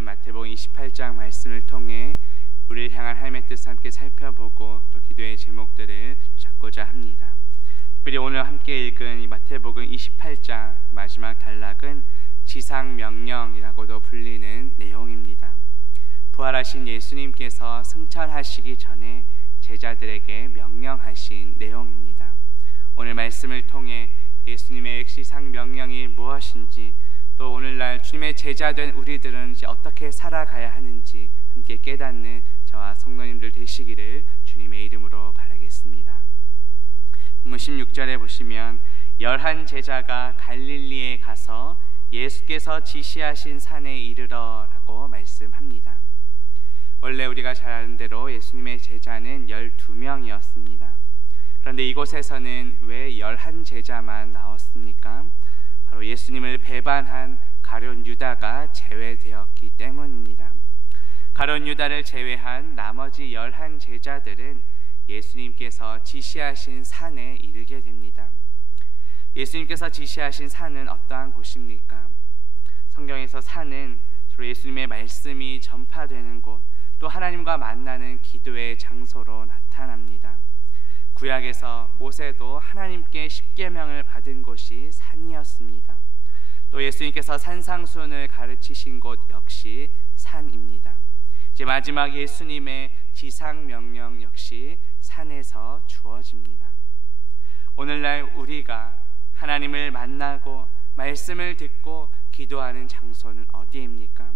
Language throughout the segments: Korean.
오늘은 마태복음 28장 말씀을 통해 우리를 향한 하나님의 뜻을 함께 살펴보고 또 기도의 제목들을 잡고자 합니다. 특별히 오늘 함께 읽은 이 마태복음 28장 마지막 단락은 지상명령이라고도 불리는 내용입니다. 부활하신 예수님께서 승천하시기 전에 제자들에게 명령하신 내용입니다. 오늘 말씀을 통해 예수님의 지상명령이 무엇인지, 또 오늘날 주님의 제자된 우리들은 이제 어떻게 살아가야 하는지 함께 깨닫는 저와 성도님들 되시기를 주님의 이름으로 바라겠습니다. 본문 16절에 보시면 11 제자가 갈릴리에 가서 예수께서 지시하신 산에 이르러 라고 말씀합니다. 원래 우리가 잘 아는 대로 예수님의 제자는 12명이었습니다. 그런데 이곳에서는 왜 11 제자만 나왔습니까? 바로 예수님을 배반한 가룟 유다가 제외되었기 때문입니다. 가룟 유다를 제외한 나머지 11 제자들은 예수님께서 지시하신 산에 이르게 됩니다. 예수님께서 지시하신 산은 어떠한 곳입니까? 성경에서 산은 주로 예수님의 말씀이 전파되는 곳, 또 하나님과 만나는 기도의 장소로 나타납니다. 구약에서 모세도 하나님께 십계명을 받은 곳이 산이었습니다. 또 예수님께서 산상수훈을 가르치신 곳 역시 산입니다. 이제 마지막 예수님의 지상명령 역시 산에서 주어집니다. 오늘날 우리가 하나님을 만나고 말씀을 듣고 기도하는 장소는 어디입니까?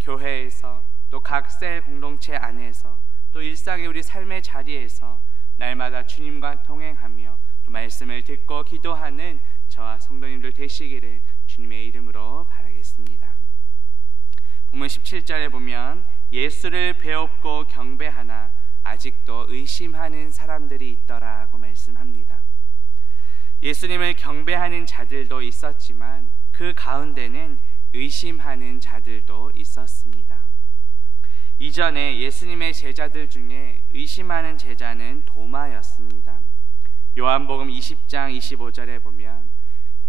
교회에서, 또 각 셀 공동체 안에서, 또 일상의 우리 삶의 자리에서 날마다 주님과 동행하며 또 말씀을 듣고 기도하는 저와 성도님들 되시기를 주님의 이름으로 바라겠습니다. 본문 17절에 보면 예수를 배웁고 경배하나 아직도 의심하는 사람들이 있더라고 말씀합니다. 예수님을 경배하는 자들도 있었지만 그 가운데는 의심하는 자들도 있었습니다. 이전에 예수님의 제자들 중에 의심하는 제자는 도마였습니다. 요한복음 20장 25절에 보면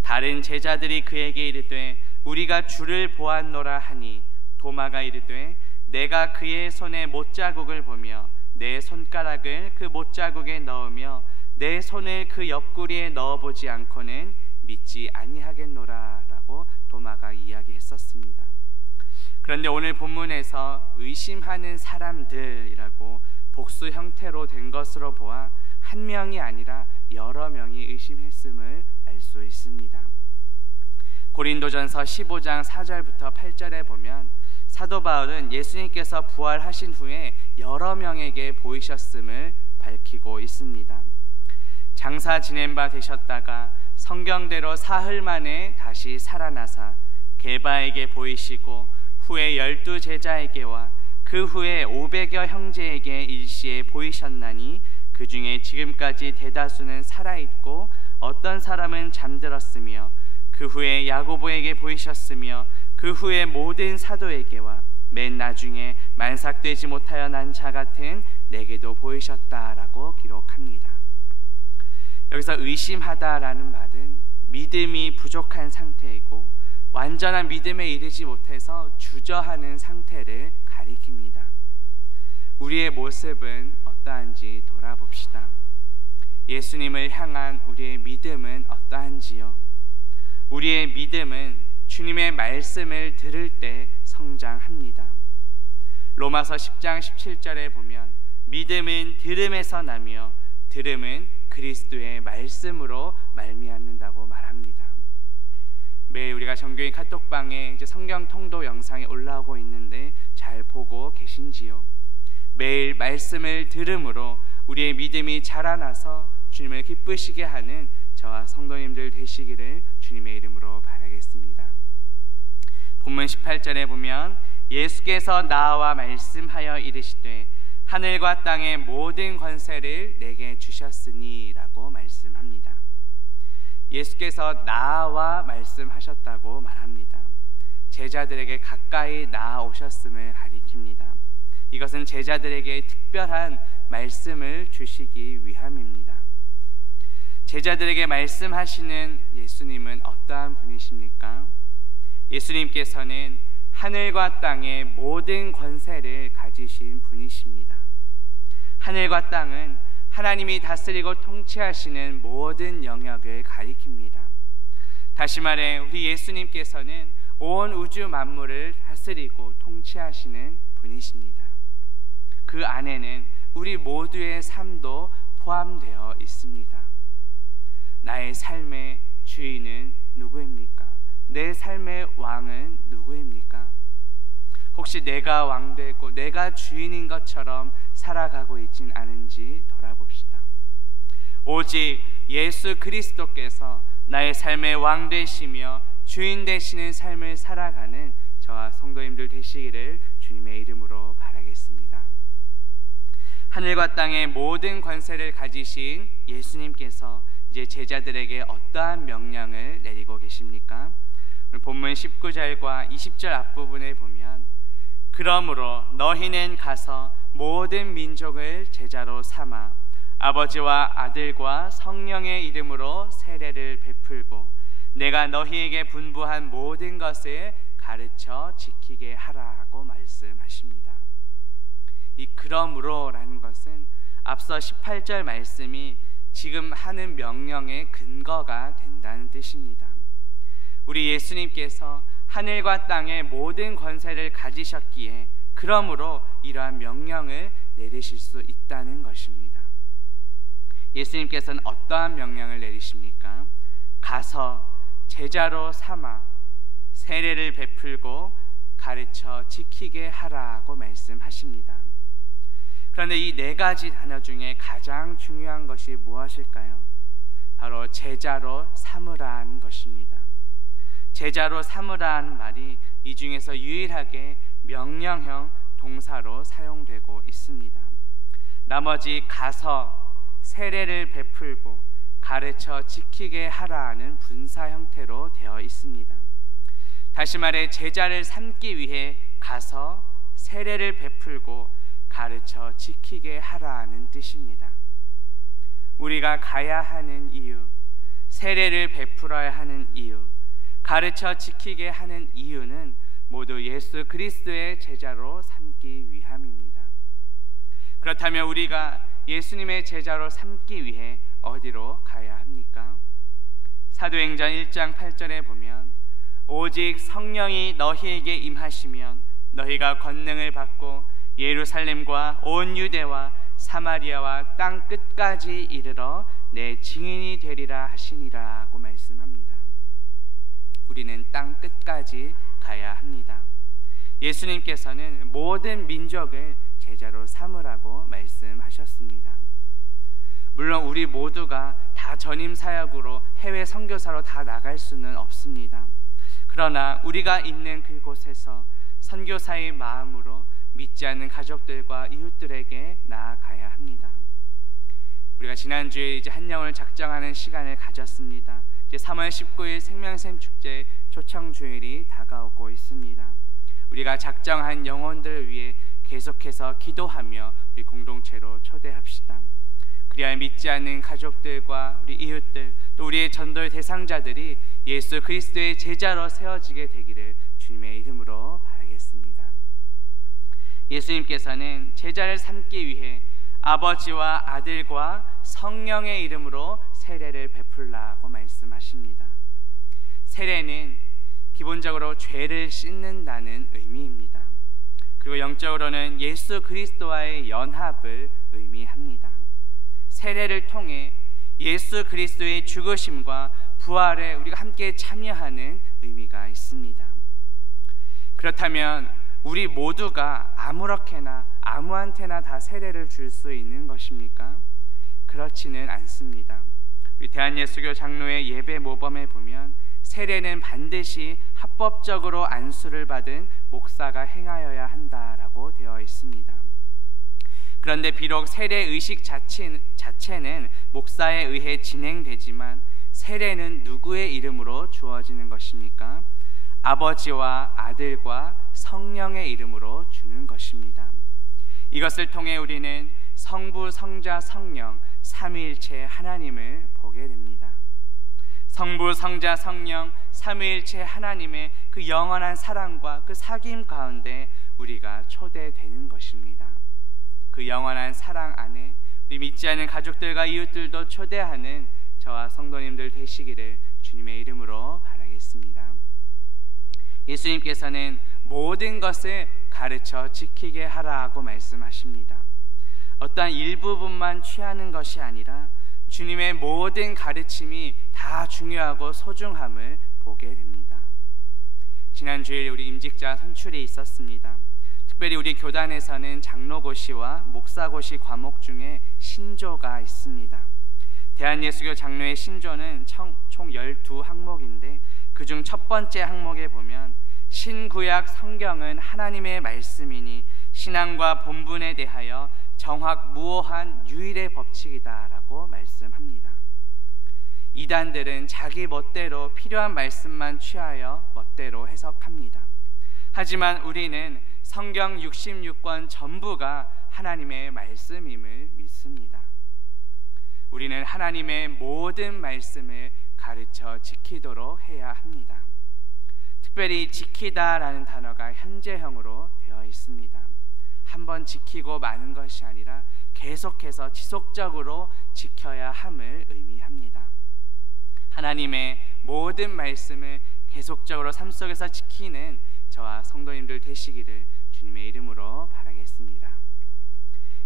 다른 제자들이 그에게 이르되 우리가 주를 보았노라 하니 도마가 이르되 내가 그의 손에 못자국을 보며 내 손가락을 그 못자국에 넣으며 내 손을 그 옆구리에 넣어보지 않고는 믿지 아니하겠노라 라고 도마가 이야기했었습니다. 그런데 오늘 본문에서 의심하는 사람들이라고 복수 형태로 된 것으로 보아 한 명이 아니라 여러 명이 의심했음을 알 수 있습니다. 고린도전서 15장 4절부터 8절에 보면 사도 바울은 예수님께서 부활하신 후에 여러 명에게 보이셨음을 밝히고 있습니다. 장사 지낸 바 되셨다가 성경대로 사흘 만에 다시 살아나사 게바에게 보이시고 후에 12 제자에게와 그 후에 500여 형제에게 일시에 보이셨나니 그 중에 지금까지 대다수는 살아있고 어떤 사람은 잠들었으며 그 후에 야고보에게 보이셨으며 그 후에 모든 사도에게와 맨 나중에 만삭되지 못하여 난 자 같은 내게도 보이셨다라고 기록합니다. 여기서 의심하다라는 말은 믿음이 부족한 상태이고 완전한 믿음에 이르지 못해서 주저하는 상태를 가리킵니다. 우리의 모습은 어떠한지 돌아봅시다. 예수님을 향한 우리의 믿음은 어떠한지요? 우리의 믿음은 주님의 말씀을 들을 때 성장합니다. 로마서 10장 17절에 보면 믿음은 들음에서 나며 들음은 그리스도의 말씀으로 말미암는다고 말합니다. 매일 우리가 정교인 카톡방에 이제 성경 통독 영상이 올라오고 있는데 잘 보고 계신지요? 매일 말씀을 들음으로 우리의 믿음이 자라나서 주님을 기쁘시게 하는 저와 성도님들 되시기를 주님의 이름으로 바라겠습니다. 본문 18절에 보면 예수께서 나와 말씀하여 이르시되 하늘과 땅의 모든 권세를 내게 주셨으니 라고 말씀합니다. 예수께서 나와 말씀하셨다고 말합니다. 제자들에게 가까이 나아오셨음을 가리킵니다. 이것은 제자들에게 특별한 말씀을 주시기 위함입니다. 제자들에게 말씀하시는 예수님은 어떠한 분이십니까? 예수님께서는 하늘과 땅의 모든 권세를 가지신 분이십니다. 하늘과 땅은 하나님이 다스리고 통치하시는 모든 영역을 가리킵니다. 다시 말해 우리 예수님께서는 온 우주 만물을 다스리고 통치하시는 분이십니다. 그 안에는 우리 모두의 삶도 포함되어 있습니다. 나의 삶의 주인은 누구입니까? 내 삶의 왕은 누구입니까? 혹시 내가 왕되고 내가 주인인 것처럼 살아가고 있진 않은지 돌아봅시다. 오직 예수 그리스도께서 나의 삶의 왕 되시며 주인 되시는 삶을 살아가는 저와 성도님들 되시기를 주님의 이름으로 바라겠습니다. 하늘과 땅의 모든 권세를 가지신 예수님께서 이제 제자들에게 어떠한 명령을 내리고 계십니까? 오늘 본문 19절과 20절 앞부분에 보면 그러므로 너희는 가서 모든 민족을 제자로 삼아 아버지와 아들과 성령의 이름으로 세례를 베풀고 내가 너희에게 분부한 모든 것을 가르쳐 지키게 하라고 말씀하십니다. 이 그러므로라는 것은 앞서 18절 말씀이 지금 하는 명령의 근거가 된다는 뜻입니다. 우리 예수님께서 하늘과 땅의 모든 권세를 가지셨기에 그러므로 이러한 명령을 내리실 수 있다는 것입니다. 예수님께서는 어떠한 명령을 내리십니까? 가서 제자로 삼아 세례를 베풀고 가르쳐 지키게 하라고 말씀하십니다. 그런데 이 네 가지 단어 중에 가장 중요한 것이 무엇일까요? 바로 제자로 삼으라는 것입니다. 제자로 삼으라는 말이 이 중에서 유일하게 명령형 동사로 사용되고 있습니다. 나머지 가서 세례를 베풀고 가르쳐 지키게 하라는 분사 형태로 되어 있습니다. 다시 말해 제자를 삼기 위해 가서 세례를 베풀고 가르쳐 지키게 하라는 뜻입니다. 우리가 가야 하는 이유, 세례를 베풀어야 하는 이유, 가르쳐 지키게 하는 이유는 모두 예수 그리스도의 제자로 삼기 위함입니다. 그렇다면 우리가 예수님의 제자로 삼기 위해 어디로 가야 합니까? 사도행전 1장 8절에 보면 오직 성령이 너희에게 임하시면 너희가 권능을 받고 예루살렘과 온 유대와 사마리아와 땅 끝까지 이르러 내 증인이 되리라 하시니라고 말씀합니다. 우리는 땅 끝까지 가야 합니다. 예수님께서는 모든 민족을 제자로 삼으라고 말씀하셨습니다. 물론 우리 모두가 다 전임 사역으로 해외 선교사로 다 나갈 수는 없습니다. 그러나 우리가 있는 그곳에서 선교사의 마음으로 믿지 않는 가족들과 이웃들에게 나아가야 합니다. 우리가 지난주에 이제 한 영혼을 작정하는 시간을 가졌습니다. 이제 3월 19일 생명샘 축제 초청 주일이 다가오고 있습니다. 우리가 작정한 영혼들을 위해 계속해서 기도하며 우리 공동체로 초대합시다. 그리하여 믿지 않는 가족들과 우리 이웃들 또 우리의 전도의 대상자들이 예수 그리스도의 제자로 세워지게 되기를 주님의 이름으로 바라겠습니다. 예수님께서는 제자를 삼기 위해 아버지와 아들과 성령의 이름으로 세례를 베풀라고 말씀하십니다. 세례는 기본적으로 죄를 씻는다는 의미입니다. 그리고 영적으로는 예수 그리스도와의 연합을 의미합니다. 세례를 통해 예수 그리스도의 죽으심과 부활에 우리가 함께 참여하는 의미가 있습니다. 그렇다면 우리 모두가 아무렇게나 아무한테나 다 세례를 줄 수 있는 것입니까? 그렇지는 않습니다. 우리 대한예수교 장로의 예배 모범에 보면 세례는 반드시 합법적으로 안수를 받은 목사가 행하여야 한다라고 되어 있습니다. 그런데 비록 세례 의식 자체는 목사에 의해 진행되지만 세례는 누구의 이름으로 주어지는 것입니까? 아버지와 아들과 성령의 이름으로 주는 것입니다. 이것을 통해 우리는 성부, 성자, 성령 삼위일체 하나님을 보게 됩니다. 성부, 성자, 성령 삼위일체 하나님의 그 영원한 사랑과 그 사귐 가운데 우리가 초대되는 것입니다. 그 영원한 사랑 안에 우리 믿지 않는 가족들과 이웃들도 초대하는 저와 성도님들 되시기를 주님의 이름으로 바라겠습니다. 예수님께서는 모든 것을 가르쳐 지키게 하라고 말씀하십니다. 어떠한 일부분만 취하는 것이 아니라 주님의 모든 가르침이 다 중요하고 소중함을 보게 됩니다. 지난 주일 우리 임직자 선출이 있었습니다. 특별히 우리 교단에서는 장로고시와 목사고시 과목 중에 신조가 있습니다. 대한예수교 장로의 신조는 총 12항목인데 그중 첫 번째 항목에 보면 신구약 성경은 하나님의 말씀이니 신앙과 본분에 대하여 정확무오한 유일의 법칙이다라고 말씀합니다. 이단들은 자기 멋대로 필요한 말씀만 취하여 멋대로 해석합니다. 하지만 우리는 성경 66권 전부가 하나님의 말씀임을 믿습니다. 우리는 하나님의 모든 말씀을 가르쳐 지키도록 해야 합니다. 특별히 지키다라는 단어가 현재형으로 되어 있습니다. 한번 지키고 마는 것이 아니라 계속해서 지속적으로 지켜야 함을 의미합니다. 하나님의 모든 말씀을 계속적으로 삶 속에서 지키는 저와 성도님들 되시기를 주님의 이름으로 바라겠습니다.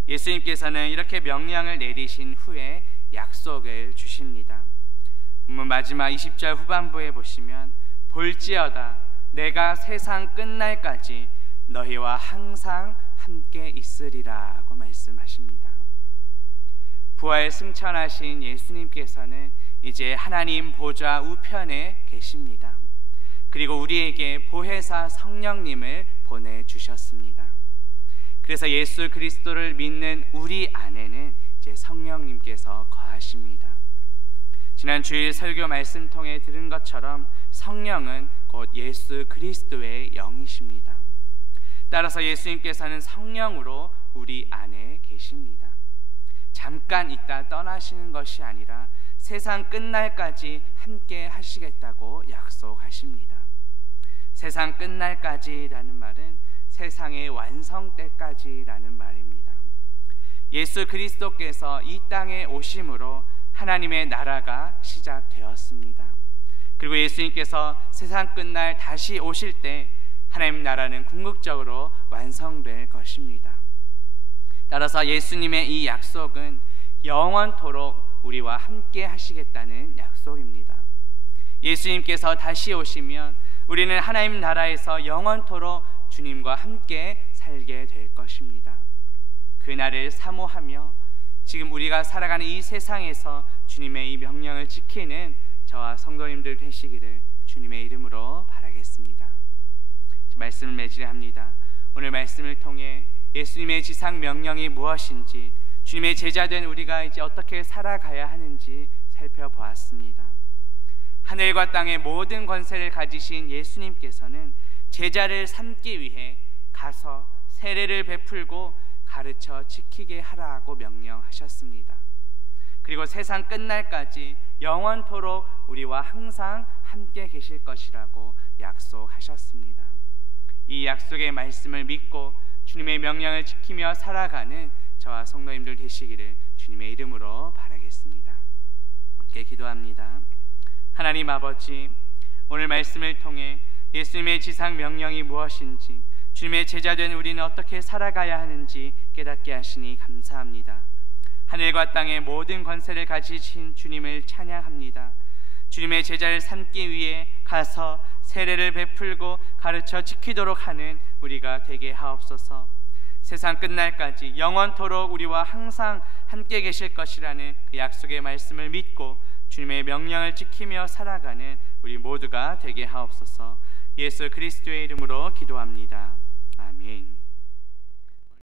예수님께서는 이렇게 명령을 내리신 후에 약속을 주십니다. 본문 마지막 20절 후반부에 보시면 볼지어다 내가 세상 끝날까지 너희와 항상 함께 있으리라고 말씀하십니다. 부활 승천하신 예수님께서는 이제 하나님 보좌 우편에 계십니다. 그리고 우리에게 보혜사 성령님을 보내주셨습니다. 그래서 예수 그리스도를 믿는 우리 안에는 이제 성령님께서 거하십니다. 지난 주일 설교 말씀 통해 들은 것처럼 성령은 곧 예수 그리스도의 영이십니다. 따라서 예수님께서는 성령으로 우리 안에 계십니다. 잠깐 있다 떠나시는 것이 아니라 세상 끝날까지 함께 하시겠다고 약속하십니다. 세상 끝날까지라는 말은 세상의 완성 때까지라는 말입니다. 예수 그리스도께서 이 땅에 오심으로 하나님의 나라가 시작되었습니다. 그리고 예수님께서 세상 끝날 다시 오실 때 하나님 나라는 궁극적으로 완성될 것입니다. 따라서 예수님의 이 약속은 영원토록 우리와 함께 하시겠다는 약속입니다. 예수님께서 다시 오시면 우리는 하나님 나라에서 영원토록 주님과 함께 살게 될 것입니다. 그날을 사모하며 지금 우리가 살아가는 이 세상에서 주님의 이 명령을 지키는 저와 성도님들 되시기를 주님의 이름으로 바라겠습니다. 말씀을 맺으려합니다. 오늘 말씀을 통해 예수님의 지상 명령이 무엇인지, 주님의 제자된 우리가 이제 어떻게 살아가야 하는지 살펴보았습니다. 하늘과 땅의 모든 권세를 가지신 예수님께서는 제자를 삼기 위해 가서 세례를 베풀고 가르쳐 지키게 하라고 명령하셨습니다. 그리고 세상 끝날까지 영원토록 우리와 항상 함께 계실 것이라고 약속하셨습니다. 이 약속의 말씀을 믿고 주님의 명령을 지키며 살아가는 저와 성도님들 되시기를 주님의 이름으로 바라겠습니다. 함께 기도합니다. 하나님 아버지, 오늘 말씀을 통해 예수님의 지상 명령이 무엇인지, 주님의 제자된 우리는 어떻게 살아가야 하는지 깨닫게 하시니 감사합니다. 하늘과 땅의 모든 권세를 가지신 주님을 찬양합니다. 주님의 제자를 삼기 위해 가서 세례를 베풀고 가르쳐 지키도록 하는 우리가 되게 하옵소서. 세상 끝날까지 영원토록 우리와 항상 함께 계실 것이라는 그 약속의 말씀을 믿고 주님의 명령을 지키며 살아가는 우리 모두가 되게 하옵소서. 예수 그리스도의 이름으로 기도합니다. 아멘.